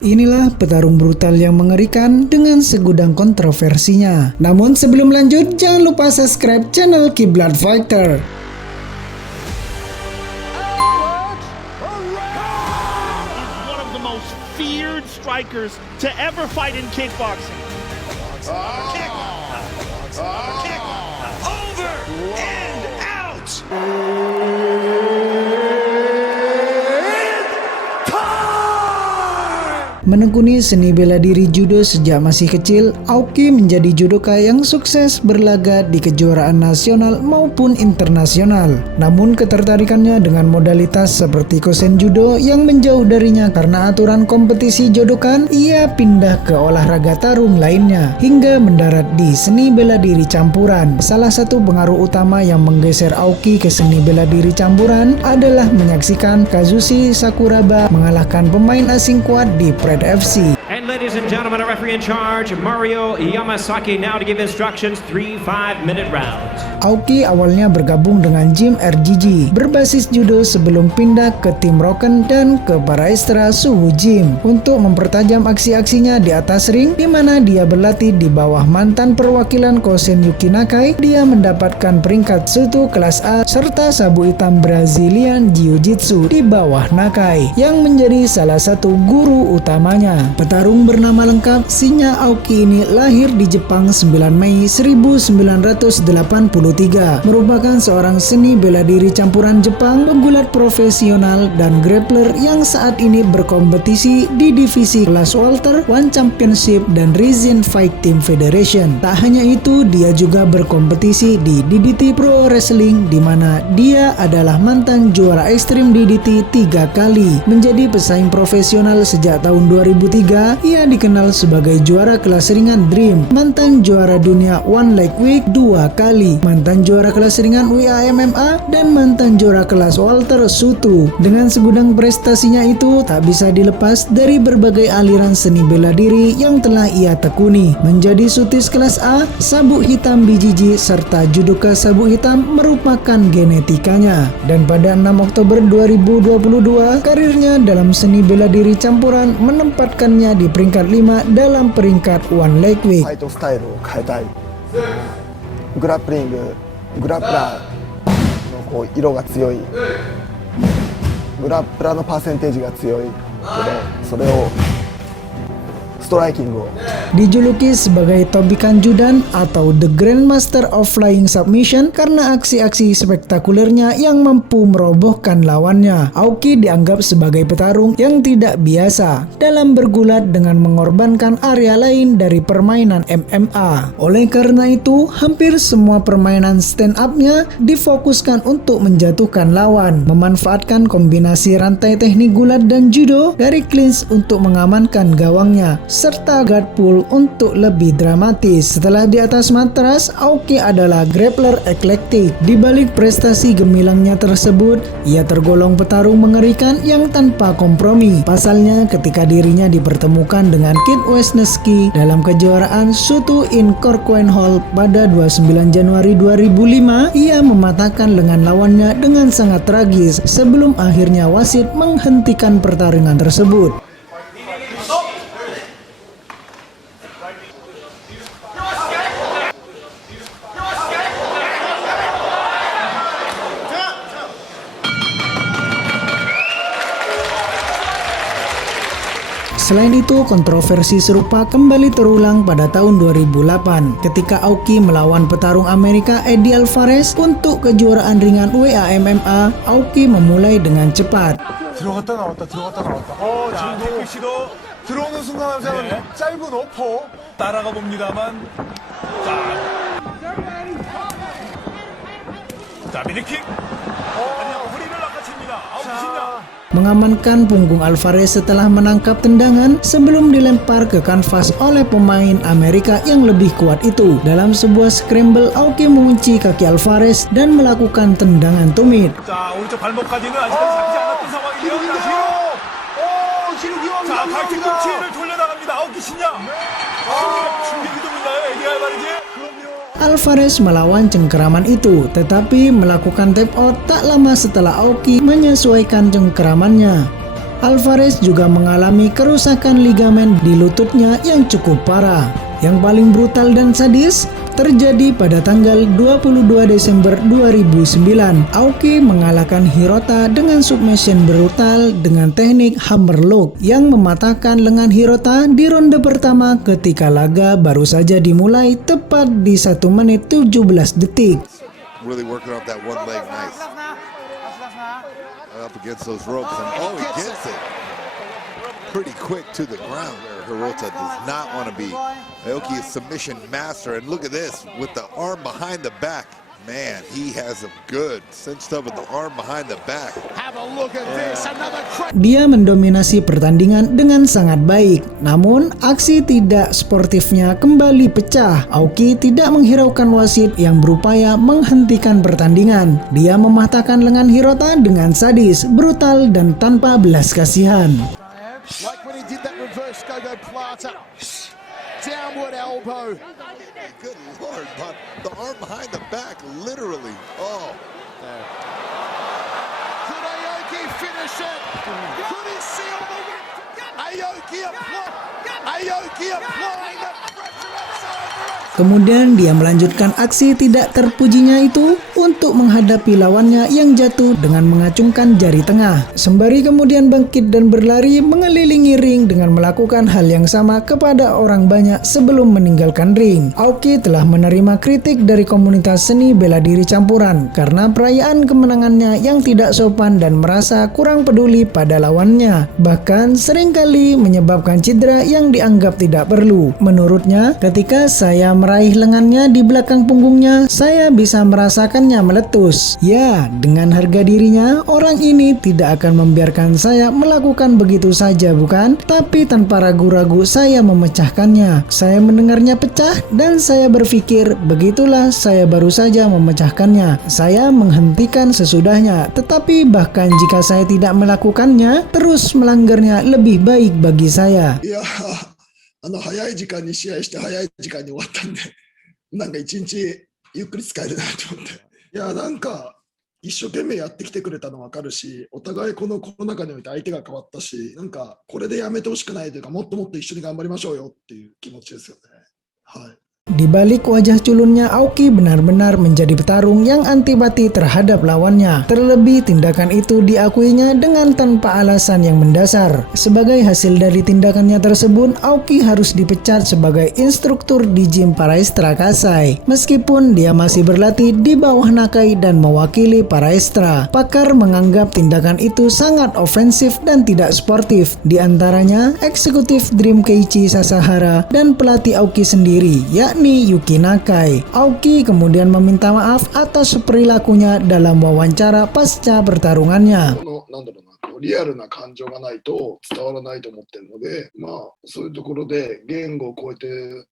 Inilah petarung brutal yang mengerikan dengan segudang kontroversinya. Namun sebelum lanjut, jangan lupa subscribe channel Kiblat Fighter. One of the most feared strikers to ever fight in kickboxing. Kick. Kick. Over and out. Menekuni seni bela diri judo sejak masih kecil, Aoki menjadi judoka yang sukses berlaga di kejuaraan nasional maupun internasional. Namun ketertarikannya dengan modalitas seperti Kosen Judo yang menjauh darinya karena aturan kompetisi jodokan, ia pindah ke olahraga tarung lainnya hingga mendarat di seni bela diri campuran. Salah satu pengaruh utama yang menggeser Aoki ke seni bela diri campuran adalah menyaksikan Kazushi Sakuraba mengalahkan pemain asing kuat di Pride FC. And ladies and gentlemen, a referee in charge, Mario Yamasaki, now to give instructions, 3 5-minute rounds. Aoki awalnya bergabung dengan Gym RGG berbasis judo sebelum pindah ke tim Roken dan ke Paraestra Suhu Gym untuk mempertajam aksi-aksinya di atas ring, di mana dia berlatih di bawah mantan perwakilan Kosen Yuki Nakai. Dia mendapatkan peringkat Suto kelas A serta sabu hitam Brazilian Jiu-Jitsu di bawah Nakai yang menjadi salah satu guru utamanya. Petarung bernama lengkap Shinya Aoki ini lahir di Jepang 9 Mei 1983, merupakan seorang seni bela diri campuran Jepang, pegulat profesional dan grappler yang saat ini berkompetisi di divisi kelas Welter, One Championship dan Rizin Fight Team Federation. Tak hanya itu, dia juga berkompetisi di DDT Pro Wrestling, di mana dia adalah mantan juara ekstrim DDT 3 kali. Menjadi pesaing profesional sejak tahun 2003, ia dikenal sebagai juara kelas ringan Dream, mantan juara dunia One Leg Week 2 kali, mantan juara kelas ringan WAMMA, dan mantan juara kelas Welter Sutu. Dengan segudang prestasinya itu, tak bisa dilepas dari berbagai aliran seni bela diri yang telah ia tekuni. Menjadi sutis kelas A, sabuk hitam BJJ, serta judoka sabuk hitam merupakan genetikanya. Dan pada 6 Oktober 2022, karirnya dalam seni bela diri campuran menempatkannya di peringkat 5 dalam peringkat One Leg Week. ファイトスタイルを変えたい。グラップリング、グラップラーのこう色が強い、グラップラーのパーセンテージが強いけど、それをストライキングを Dijuluki sebagai Tobikan Judan atau The Grandmaster of Flying Submission karena aksi-aksi spektakulernya yang mampu merobohkan lawannya. Aoki dianggap sebagai petarung yang tidak biasa dalam bergulat dengan mengorbankan area lain dari permainan MMA. Oleh karena itu, hampir semua permainan stand up-nya difokuskan untuk menjatuhkan lawan, memanfaatkan kombinasi rantai teknik gulat dan judo dari clinch untuk mengamankan gawangnya, serta guard pull untuk lebih dramatis. Setelah di atas matras, Aoki adalah grappler eklektik. Di balik prestasi gemilangnya tersebut, ia tergolong petarung mengerikan yang tanpa kompromi. Pasalnya, ketika dirinya dipertemukan dengan Kid Wisniewski dalam kejuaraan Suto in Korakuen Hall pada 29 Januari 2005, ia mematahkan lengan lawannya dengan sangat tragis sebelum akhirnya wasit menghentikan pertarungan tersebut. Selain itu, kontroversi serupa kembali terulang pada tahun 2008 ketika Aoki melawan petarung Amerika Eddie Alvarez untuk kejuaraan ringan WAMMA. Aoki memulai dengan cepat. 들어갔다 나왔다 들어갔다 나왔다. 자, 태클 시도 들어오는 순간 하면 짧은 어퍼 따라가 봅니다만 자 미드킥 아니 허리를 낚아챕니다. 아웃입니다. Mengamankan punggung Alvarez setelah menangkap tendangan sebelum dilempar ke kanvas oleh pemain Amerika yang lebih kuat itu. Dalam sebuah scramble, Aoki mengunci kaki Alvarez dan melakukan tendangan tumit. 자 오른쪽 발목까지는 아직까지 잡히지 않았던 상황이에요. 자 발뒤꿈 치를 돌려나갑니다. 아웃기 신냐. 충격이 좀 있나요, 에디 알바레즈? Alvarez melawan cengkeraman itu, tetapi melakukan tap out tak lama setelah Aoki menyesuaikan cengkeramannya. Alvarez juga mengalami kerusakan ligamen di lututnya yang cukup parah. Yang paling brutal dan sadis terjadi pada tanggal 22 Desember 2009. Aoki mengalahkan Hirota dengan submission brutal dengan teknik hammerlock yang mematahkan lengan Hirota di ronde pertama ketika laga baru saja dimulai tepat di 1 menit 17 detik. Really working off that one leg nice. Up against those ropes and he gets it. Pretty quick to the ground where Hirota does not want to be. Aoki is submission master, and look at this with the arm behind the back. Man, he has a good cinched up with the arm behind the back. Have a look at this, another Dia mendominasi pertandingan dengan sangat baik. Namun, aksi tidak sportifnya kembali pecah. Aoki tidak menghiraukan wasit yang berupaya menghentikan pertandingan. Dia mematahkan lengan Hirota dengan sadis, brutal, dan tanpa belas kasihan. like when he did that reverse go-go plata. Downward elbow. Good Lord, but the arm behind the back, literally. Oh. Could Aoki finish it? Could he seal the win? Aoki applying the pressure outside the ring. Kemudian dia melanjutkan aksi tidak terpujinya itu untuk menghadapi lawannya yang jatuh dengan mengacungkan jari tengah. Sembari kemudian bangkit dan berlari mengelilingi ring dengan melakukan hal yang sama kepada orang banyak sebelum meninggalkan ring. Aoki telah menerima kritik dari komunitas seni bela diri campuran karena perayaan kemenangannya yang tidak sopan dan merasa kurang peduli pada lawannya. Bahkan seringkali menyebabkan cedera yang dianggap tidak perlu. Menurutnya, ketika saya meraih lengannya di belakang punggungnya, saya bisa merasakannya meletus. Ya, dengan harga dirinya, orang ini tidak akan membiarkan saya melakukan begitu saja, bukan? Tapi tanpa ragu-ragu saya memecahkannya. Saya mendengarnya pecah dan saya berpikir, begitulah saya baru saja memecahkannya. Saya menghentikan sesudahnya. Tetapi bahkan jika saya tidak melakukannya, terus melanggarnya lebih baik bagi saya. いや早い時間に試合して早い時間に終わったんで、なんか一日ゆっくり使えるなと思って。いや、なんか一生懸命やってきてくれたの分かるし、お互いこのコロナ禍において相手が変わったし、なんかこれでやめてほしくないというか、もっともっと一緒に頑張りましょうよっていう気持ちですよね。はい。 Di balik wajah culunnya, Aoki benar-benar menjadi petarung yang antipati terhadap lawannya. Terlebih tindakan itu diakuinya dengan tanpa alasan yang mendasar. Sebagai hasil dari tindakannya tersebut, Aoki harus dipecat sebagai instruktur di gym Paraestra Kasai. Meskipun dia masih berlatih di bawah Nakai dan mewakili Paraestra, pakar menganggap tindakan itu sangat ofensif dan tidak sportif. Di antaranya, eksekutif Dream Keiichi Sasahara dan pelatih Aoki sendiri, yakni Yuki Nakai. Aoki kemudian meminta maaf atas perilakunya dalam wawancara pasca pertarungannya. なんだろうな、こうリアルな感情がないと伝わらないと思ってるので、そういうところで言語を超えて伝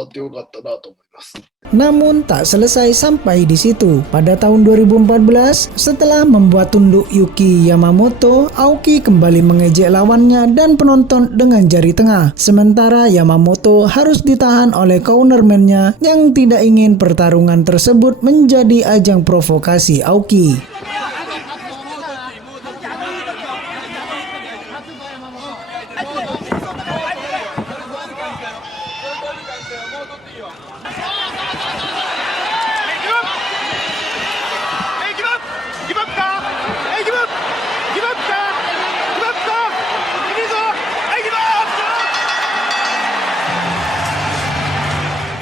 わってよかったなと思います。 Namun tak selesai sampai di situ. Pada tahun 2014, setelah membuat tunduk Yuki Yamamoto, Aoki kembali mengejek lawannya dan penonton dengan jari tengah. Sementara Yamamoto harus ditahan oleh counterman-nya yang tidak ingin pertarungan tersebut menjadi ajang provokasi Aoki.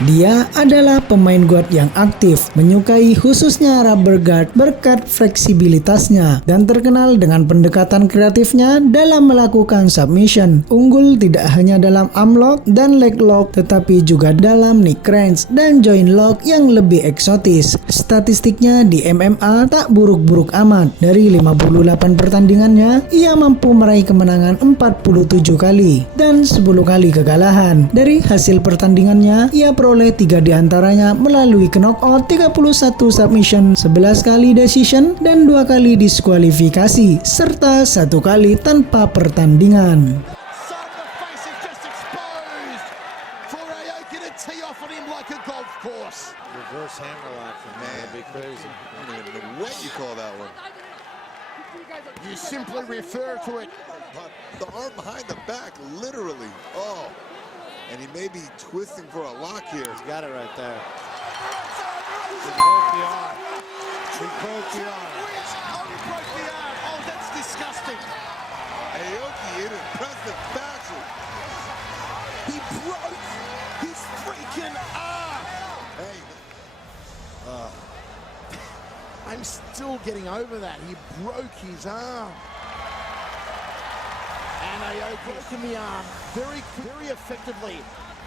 Dia adalah pemain guard yang aktif, menyukai khususnya rubber guard berkat fleksibilitasnya, dan terkenal dengan pendekatan kreatifnya dalam melakukan submission. Unggul tidak hanya dalam arm lock dan leg lock, tetapi juga dalam neck cranch dan joint lock yang lebih eksotis. Statistiknya di MMA tak buruk-buruk amat. Dari 58 pertandingannya, ia mampu meraih kemenangan 47 kali dan 10 kali kekalahan. Dari hasil pertandingannya, ia oleh 3 diantaranya melalui knockout, 31 submission, 11 kali decision, dan 2 kali diskualifikasi, serta 1 kali tanpa pertandingan. Reverse hammerlock from man. That'd be crazy. I don't even know what you call that one. You simply refer to it but the arm behind the back, literally. Oh, and he may be twisting for a lock here. He's got it right there. He broke the arm. He broke the arm. Oh, he broke the arm. Oh, that's disgusting. Aoki in impressive fashion. He broke his freaking arm. Hey, I'm still getting over that. He broke his arm. And Aoki broken the arm very effectively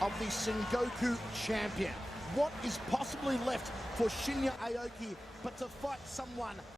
of the Sengoku champion. What is possibly left for Shinya Aoki but to fight someone